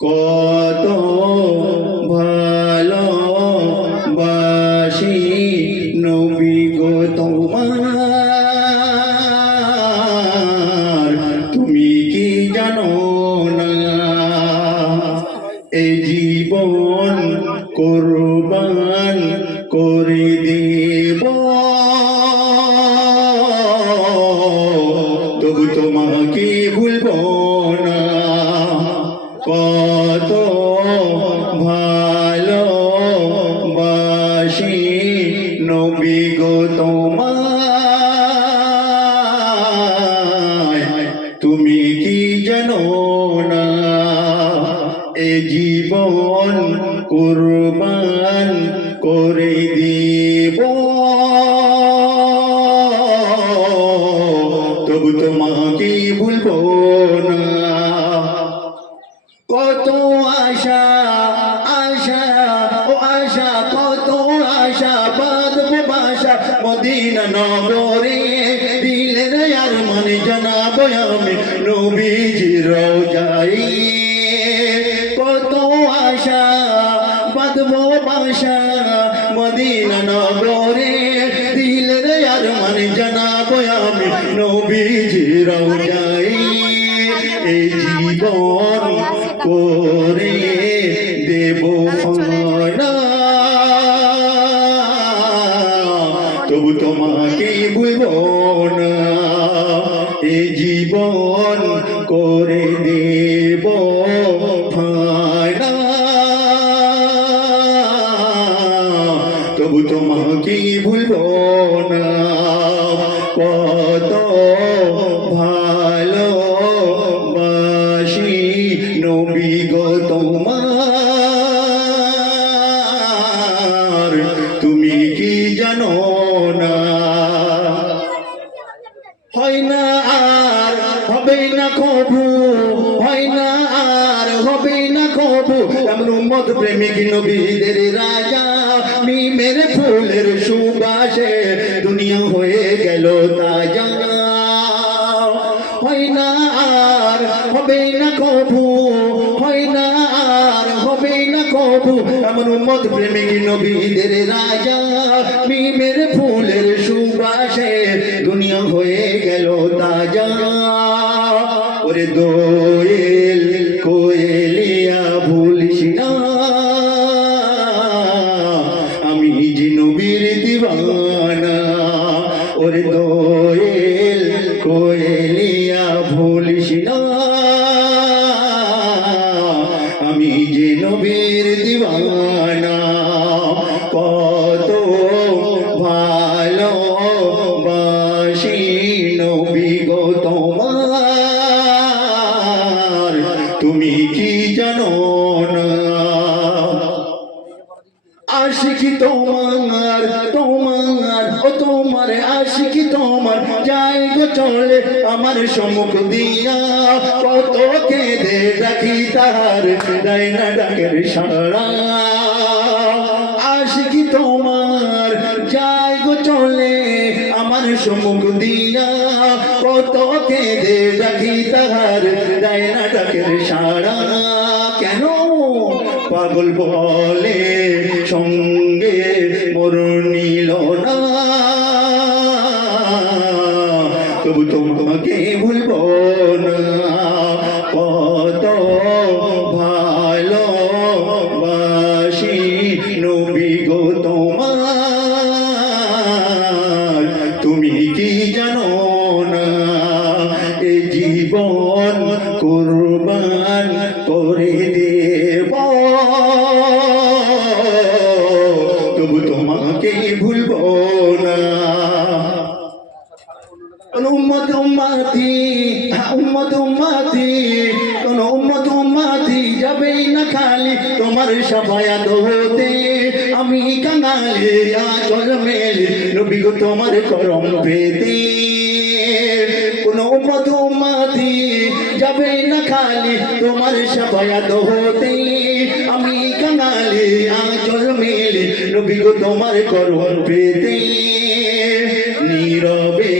কত ভালোবাসি নবী গো তোমার, তুমি কি জানো না? এই জীবন কুরবান করে দেব, তবু তোমাকে ভুলবো না। কত ভালোবাসি নবী গো তোমায়, তুমি কি জানো না? এ জীবন কুরবান করে দিব, তবু তোমাকে ভুলবো না। কত আশা আশা ও আশা, কত আশা বাঁধব বাসা মদিনা নগরে, দিলের আর মানে জানাবো আমি নবীজির রওজায়। কত আশা বাঁধব বাসা মদিনা নগরে, দিলের আর মানে জানাবো আমি নবীজির রওজায়। এই জীবন করে দেব ফানা, তবু তোমাকে ভুলবো না। এই জীবন করে দেব ফানা, তবু তোমাকে ভুলবো না। কত ভালোবাসি নবী গো তোমার, তুমি কি জানো না? হয় না আর হবে না কবু, হয় না আর হবে না কবু, এমন উম্মত প্রেমিক নবীদের রাজা, মিমের ফুলের সুবাসে দুনিয়া হয়ে গেল তাজা। হয় না আর হবে না কবু, হয় না আর হবে না কবু, এমন উম্মত প্রেমিক নবীদের রাজা, মিমের ফুলের সুবাসে দুনিয়া হয়ে গেল তাজা। ওরে দোয়েল কোয়েলিয়া ভুলিস না, আমি যে নবীর দিওয়ানা। ওরে দোয়েল কোয়েলিয়া ভুলিস না, আমি যে নবীর দিওয়ানা। কত ভালোবাসি নবী গো তোমার, তুমি কি জানো না? আশিকি তোমার তোমার ও তোমার আশিকি তোমার, যাই গো চলে আমার সম্মুখ দিয়া, কত কেঁদে ডাকি তার দেয় না ডাকের সাড়া। আশিকি তোমার যাই গো চলে আমার সম্মুখ দিয়া, কত কেঁদে ডাকি তার দেয় না ডাকের সাড়া। কেন? পাগল বলে সঙ্গে মোর নিল না, তবু তোমাকে ভুলবো না। কত ভালোবাসি নবী গো তোমার, তুমি কি জানো না? এ জীবন কুরবান করে দেব, তবু তোমাকে ভুলবো না। উম্মত উম্মতি উম্মত উম্মতি, কোন উম্মত উম্মতি যাবেই না খালি তোমার শাফায়াত হতে। আমি কাঙালি আঁচল মেলে নবী গো তোমার করম পেতে। কোন উম্মত উম্মতি যাবে না খালি তোমার শাফায়াত হতে। আমি কাঙালি আঁচল মেলে নবী গো তোমার করম পেতে। নীরবে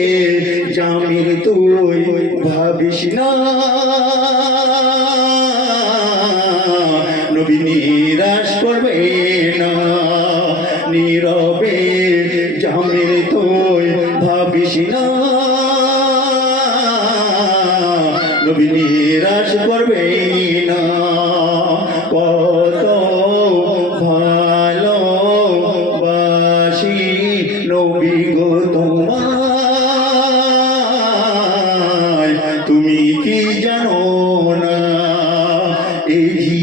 জামির তুই ভাবিস না, করবে না নীরবে জামিল তুই ভাবিস না নবী নিরাশ করবে না কত ভালোবাসি নবী গো তোমায় তুমি কি জানো না এই